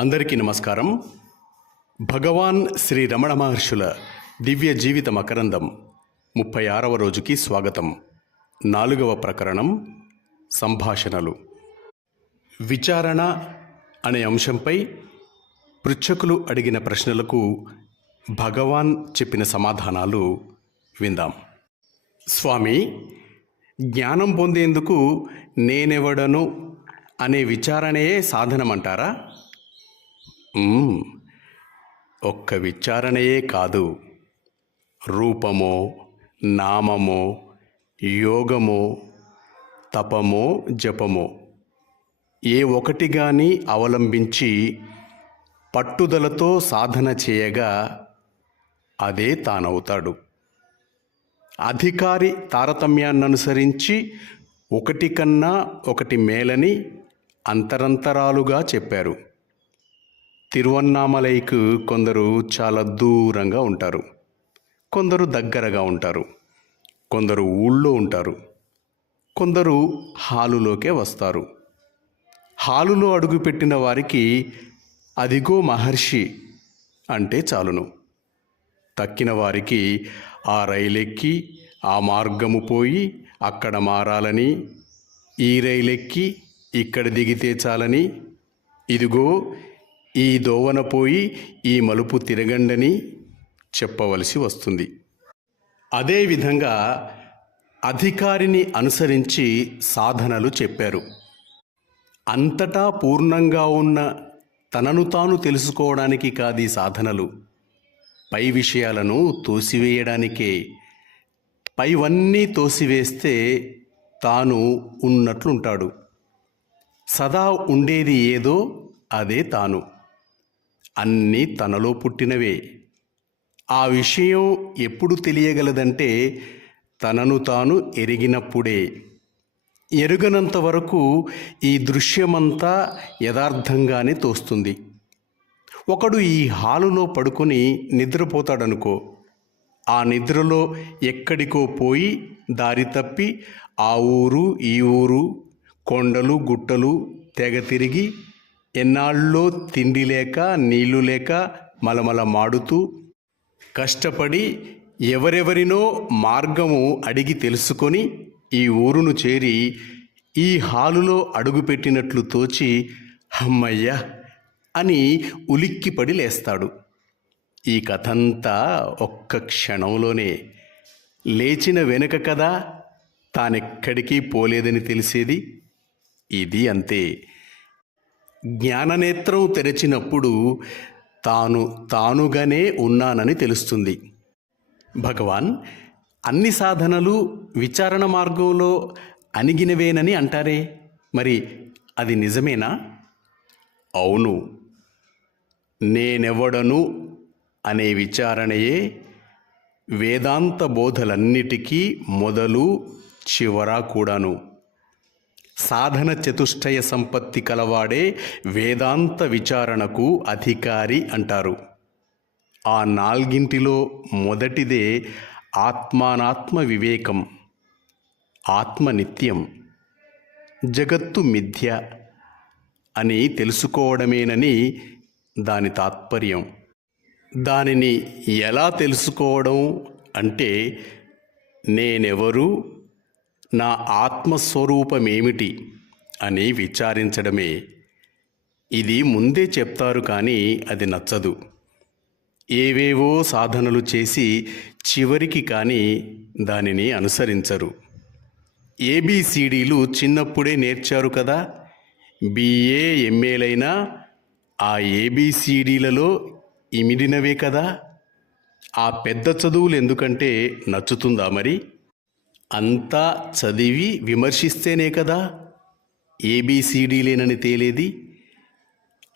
అందరికీ నమస్కారం. భగవాన్ శ్రీ రమణ మహర్షుల దివ్య జీవిత మకరందం ముప్పై ఆరవ రోజుకి స్వాగతం. నాలుగవ ప్రకరణం సంభాషణలు. విచారణ అనే అంశంపై పృచ్ఛకులు అడిగిన ప్రశ్నలకు భగవాన్ చెప్పిన సమాధానాలు విందాం. స్వామి జ్ఞానం పొందేందుకు నేనెవడను అనే విచారణయే సాధనమంటారా? ఒక్క విచారణయే కాదు. రూపమో నామమో యోగమో తపమో జపమో. ఏ ఒకటి కానీ అవలంబించి పట్టుదలతో సాధన చేయగా అదే తానవుతాడు. అధికారి తారతమ్యాన్ననుసరించి ఒకటి కన్నా ఒకటి మేలని అంతరంతరాలుగా చెప్పారు. తిరువన్నామలైకు కొందరు చాలా దూరంగా ఉంటారు. కొందరు దగ్గరగా ఉంటారు. కొందరు ఊళ్ళో ఉంటారు. కొందరు హాలులోకే వస్తారు. హాలులో అడుగుపెట్టిన వారికి అదిగో మహర్షి అంటే చాలును. తక్కిన వారికి ఆ రైలెక్కి ఆ మార్గము పోయి అక్కడ మారాలని ఈ రైలెక్కి ఇక్కడ దిగితే చాలని ఇదిగో ఈ దోవన పోయి ఈ మలుపు తిరగండని చెప్పవలసి వస్తుంది. అదేవిధంగా అధికారిని అనుసరించి సాధనలు చెప్పారు. అంతటా పూర్ణంగా ఉన్న తనను తాను తెలుసుకోవడానికి కాదీ సాధనలు. పై విషయాలను తోసివేయడానికే. పైవన్నీ తోసివేస్తే తాను ఉన్నట్లుంటాడు. సదా ఉండేది ఏదో అదే తాను. అన్నీ తనలో పుట్టినవే. ఆ విషయం ఎప్పుడు తెలియగలదంటే తనను తాను ఎరిగినప్పుడే. ఎరుగనంత వరకు ఈ దృశ్యమంతా యథార్థంగానే తోస్తుంది. ఒకడు ఈ హాలులో పడుకొని నిద్రపోతాడనుకో. ఆ నిద్రలో ఎక్కడికో పోయి దారి తప్పి ఆ ఊరు ఈ ఊరు కొండలు గుట్టలు తెగ తిరిగి ఎన్నాళ్ళలో తిండి లేక నీళ్ళు లేక మలమల మాడుతూ కష్టపడి ఎవరెవరినో మార్గము అడిగి తెలుసుకొని ఈ ఊరును చేరి ఈ హాలులో అడుగుపెట్టినట్లు తోచి అమ్మయ్యా అని ఉలిక్కిపడి లేస్తాడు. ఈ కథంతా ఒక్క క్షణంలోనే. లేచిన వెనుక కదా తానెక్కడికి పోలేదని తెలిసేది? ఇది అంతే. జ్ఞాననేత్రం తెరిచినప్పుడు తాను తానుగానే ఉన్నానని తెలుస్తుంది. భగవాన్ అన్ని సాధనలు విచారణ మార్గంలో అణిగినవేనని అంటారే? మరి అది నిజమేనా? అవును. నేనెవడను అనే విచారణయే వేదాంత బోధలన్నిటికీ మొదలు చివరా కూడాను. సాధన చతుష్టయ సంపత్తి కలవాడే వేదాంత విచారణకు అధికారి అంటారు. ఆ నాలుగింటిలో మొదటిదే ఆత్మానాత్మ వివేకం ఆత్మ నిత్యం జగత్తు మిథ్య అని తెలుసుకోవడమేనని దాని తాత్పర్యం. దానిని ఎలా తెలుసుకోవడం అంటే నేనెవరు నా ఆత్మస్వరూపమేమిటి అని విచారించడమే. ఇది ముందే చెప్తారు కానీ అది నచ్చదు. ఏవేవో సాధనలు చేసి చివరికి కానీ దానిని అనుసరించరు. ఏబిసిడీలు చిన్నప్పుడే నేర్చారు కదా. బిఏ ఎంఏలైనా ఆ ఏబిసిడీలలో ఇమిడినవే కదా. ఆ పెద్ద చదువులు ఎందుకంటే నచ్చుతుందా మరి? అంతా చదివి విమర్శిస్తేనే కదా ఏబిసిడీలేనని తేలేది?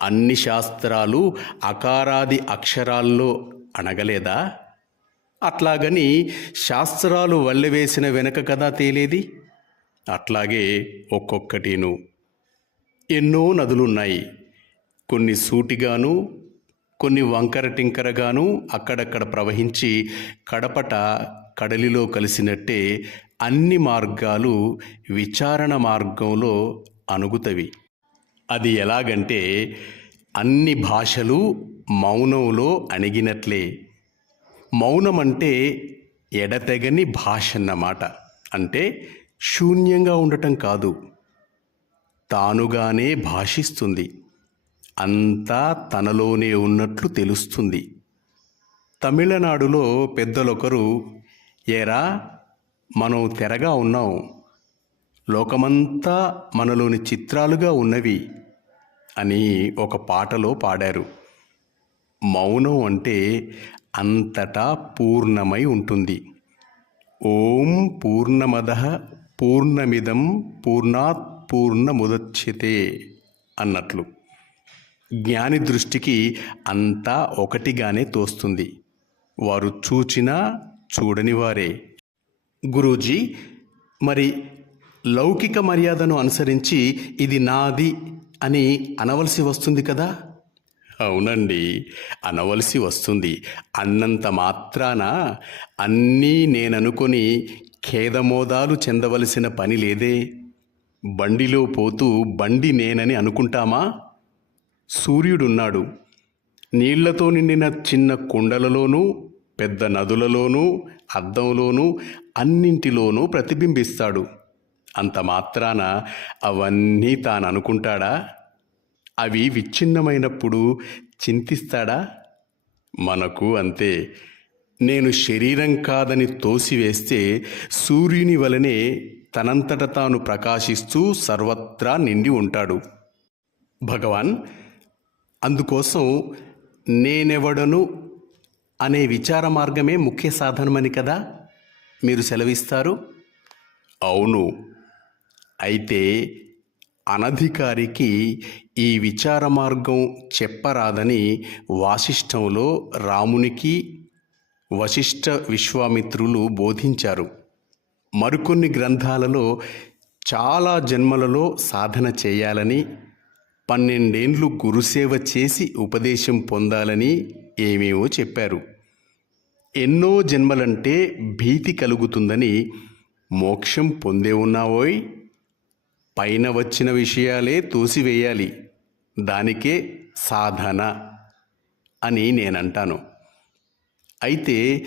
అన్ని శాస్త్రాలు అకారాది అక్షరాల్లో అనగలేదా అట్లాగని శాస్త్రాలు వల్లవేసిన వెనక కదా తేలేది? అట్లాగే ఒక్కొక్కటిను. ఎన్నో నదులున్నాయి. కొన్ని సూటిగాను కొన్ని వంకర టింకరగాను అక్కడక్కడ ప్రవహించి కడపట కడలిలో కలిసినట్టే అన్ని మార్గాలు విచారణ మార్గంలో అనుగుతవి అది ఎలాగంటే అన్ని భాషలు మౌనంలో అణిగినట్లే. మౌనం అంటే ఎడతెగని భాష అన్నమాట అంటే శూన్యంగా ఉండటం కాదు. తానుగానే భాషిస్తుంది. అంతా తనలోనే ఉన్నట్లు తెలుస్తుంది. తమిళనాడులో పెద్దలొకరు ఏరా మనం తెరగా ఉన్నాం లోకమంతా మనలోని చిత్రాలుగా ఉన్నవి అని ఒక పాటలో పాడారు. మౌనం అంటే అంతటా పూర్ణమై ఉంటుంది. ఓం పూర్ణమద పూర్ణమిదం పూర్ణాత్ పూర్ణముదచ్యతే అన్నట్లు. జ్ఞాని దృష్టికి అంతా ఒకటిగానే తోస్తుంది. వారు చూచినా చూడని వారే. గురూజీ మరి లౌకిక మర్యాదను అనుసరించి ఇది నాది అని అనవలసి వస్తుంది కదా? అవునండి అనవలసి వస్తుంది. అన్నంత మాత్రాన అన్నీ నేననుకొని ఖేదమోదాలు చెందవలసిన పని లేదే. బండిలో పోతూ బండి నేనని అనుకుంటామా? సూర్యుడున్నాడు. నీళ్ళతో నిండిన చిన్న కుండలలోనూ పెద్ద నదులలోనూ అద్దంలోనూ అన్నింటిలోనూ ప్రతిబింబిస్తాడు. అంత మాత్రాన అవన్నీ తాను అనుకుంటాడా అవి విచ్ఛిన్నమైనప్పుడు చింతిస్తాడా? మనకు అంతే. నేను శరీరం కాదని తోసివేస్తే సూర్యుని వలనే తనంతట తాను ప్రకాశిస్తూ సర్వత్రా నిండి ఉంటాడు. భగవాన్ అందుకోసం నేనెవడను అనే విచార మార్గమే ముఖ్య సాధనమని కదా మీరు సెలవిస్తారు? అవును. అయితే అనధికారికి ఈ విచార మార్గం చెప్పరాదని వాసిష్టంలో రామునికి వశిష్ఠ విశ్వామిత్రులు బోధించారు. మరికొన్ని గ్రంథాలలో చాలా జన్మలలో సాధన చేయాలని పన్నెండేండ్లు గురుసేవ చేసి ఉపదేశం పొందాలని ఏమేమో చెప్పారు. ఎన్నో జన్మలంటే భీతి కలుగుతుందని మోక్షం పొందే ఉన్నావోయ్? పైన వచ్చిన విషయాలే తోసివేయాలి. దానికే సాధన అని నేనంటాను. అయితే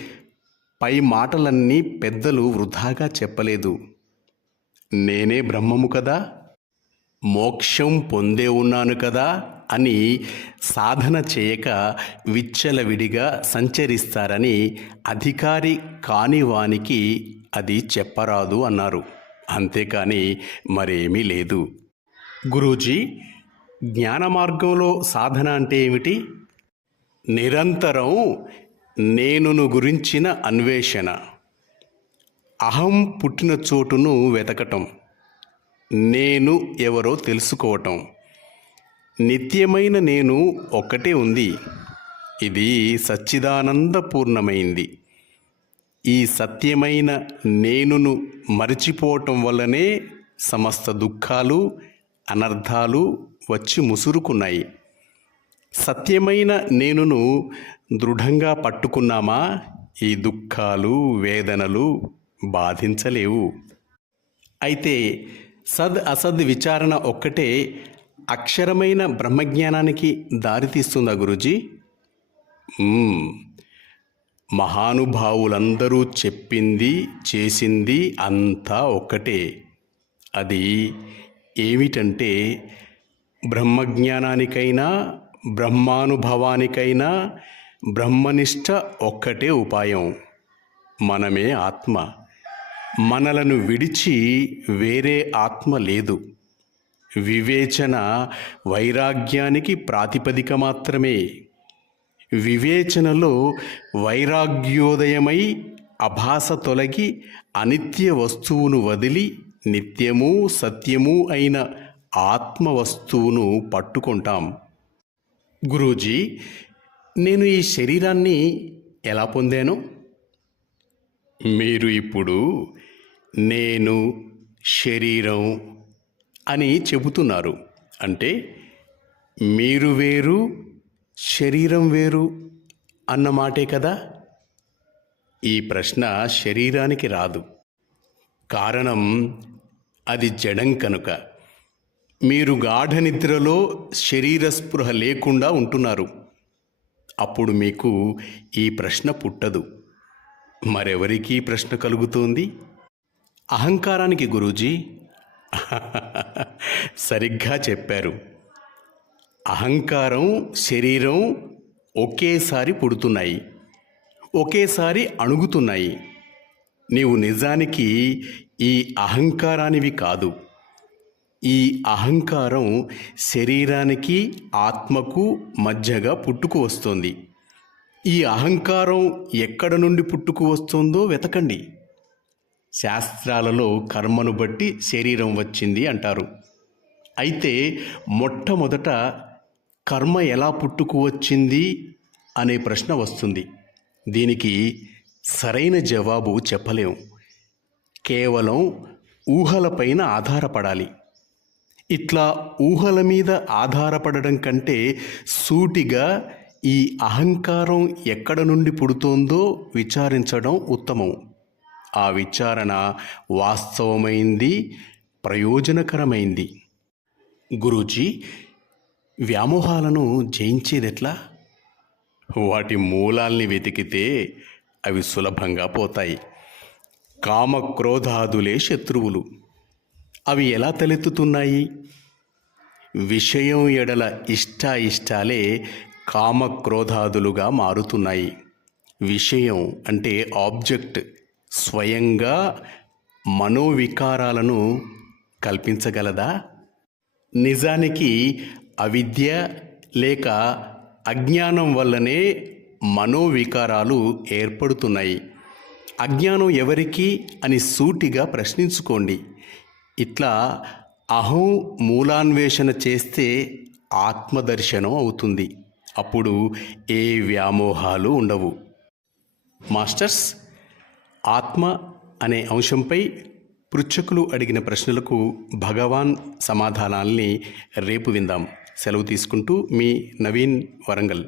పై మాటలన్నీ పెద్దలు వృధాగా చెప్పలేదు. నేనే బ్రహ్మము కదా? మోక్షం పొందే ఉన్నాను కదా అని సాధన చేయక విచ్చలవిడిగా సంచరిస్తారని అధికారి కాని వానికి అది చెప్పరాదు అన్నారు. అంతేకాని మరేమీ లేదు. గురూజీ జ్ఞాన మార్గంలో సాధన అంటే ఏమిటి? నిరంతరం నేనును గురించిన అన్వేషణ. అహం పుట్టిన చోటును వెతకటం. నేను ఎవరో తెలుసుకోవటం. నిత్యమైన నేను ఒక్కటే ఉంది. ఇది సచ్చిదానందపూర్ణమైంది. ఈ సత్యమైన నేనును మరిచిపోవటం వల్లనే సమస్త దుఃఖాలు అనర్థాలు వచ్చి ముసురుకున్నాయి. సత్యమైన నేనును దృఢంగా పట్టుకున్నామా? ఈ దుఃఖాలు వేదనలు బాధించలేవు. అయితే సద్ అసద్ విచారణ ఒక్కటే అక్షరమైన బ్రహ్మజ్ఞానానికి దారితీస్తుందా గురుజీ? మహానుభావులందరూ చెప్పింది చేసింది అంతా ఒక్కటే. అది ఏమిటంటే బ్రహ్మజ్ఞానానికైనా బ్రహ్మానుభవానికైనా బ్రహ్మనిష్ట ఒక్కటే ఉపాయం. మనమే ఆత్మ. మనలను విడిచి వేరే ఆత్మ లేదు. వివేచన వైరాగ్యానికి ప్రాతిపదిక మాత్రమే. వివేచనలో వైరాగ్యోదయమై అభాస తొలగి అనిత్య వస్తువును వదిలి నిత్యము సత్యము అయిన ఆత్మ వస్తువును పట్టుకుంటాం. గురూజీ నేను ఈ శరీరాన్ని ఎలా పొందాను? మీరు ఇప్పుడు నేను శరీరం అని చెబుతున్నారు. అంటే మీరు వేరు శరీరం వేరు అన్న మాటే కదా? ఈ ప్రశ్న శరీరానికి రాదు. కారణం అది జడం కనుక. మీరు గాఢ నిద్రలో శరీర స్పృహ లేకుండా ఉంటున్నారు. అప్పుడు మీకు ఈ ప్రశ్న పుట్టదు. మరెవరికీ ప్రశ్న కలుగుతోంది? అహంకారానికి గురూజీ. సరిగ్గా చెప్పారు. అహంకారం శరీరం ఒకేసారి పుడుతున్నాయి. ఒకేసారి అణుగుతున్నాయి. నీవు నిజానికి ఈ అహంకారానివి కాదు. ఈ అహంకారం శరీరానికి ఆత్మకు మధ్యగా పుట్టుకు వస్తుంది. ఈ అహంకారం ఎక్కడ నుండి పుట్టుకు వస్తుందో వెతకండి. శాస్త్రాలలో కర్మను బట్టి శరీరం వచ్చింది అంటారు. అయితే మొట్టమొదట కర్మ ఎలా పుట్టుకు వచ్చింది అనే ప్రశ్న వస్తుంది. దీనికి సరైన జవాబు చెప్పలేం కేవలం ఊహలపైన ఆధారపడాలి. ఇట్లా ఊహల మీద ఆధారపడడం కంటే సూటిగా ఈ అహంకారం ఎక్కడ నుండి పుడుతోందో విచారించడం ఉత్తమం. ఆ విచారణ వాస్తవమైంది ప్రయోజనకరమైంది. గురూజీ వ్యామోహాలను జయించేదెట్లా? వాటి మూలాల్ని వెతికితే అవి సులభంగా పోతాయి. కామక్రోధాదులే శత్రువులు. అవి ఎలా తలెత్తుతున్నాయి? విషయం ఎడల ఇష్టాయిష్టాలే కామక్రోధాదులుగా మారుతున్నాయి. విషయం అంటే ఆబ్జెక్ట్ స్వయంగా మనోవికారాలను కల్పించగలదా? నిజానికి అవిద్య లేక అజ్ఞానం వల్లనే మనోవికారాలు ఏర్పడుతున్నాయి. అజ్ఞానం ఎవరికి అని సూటిగా ప్రశ్నించుకోండి. ఇట్లా అహం మూలాన్వేషణ చేస్తే ఆత్మదర్శనం అవుతుంది. అప్పుడు ఏ వ్యామోహాలు ఉండవు. మాస్టర్స్ ఆత్మ అనే అంశంపై పృచ్ఛకులు అడిగిన ప్రశ్నలకు భగవాన్ సమాధానాల్ని రేపు విందాం. సెలవు తీసుకుంటూ మీ నవీన్ వరంగల్.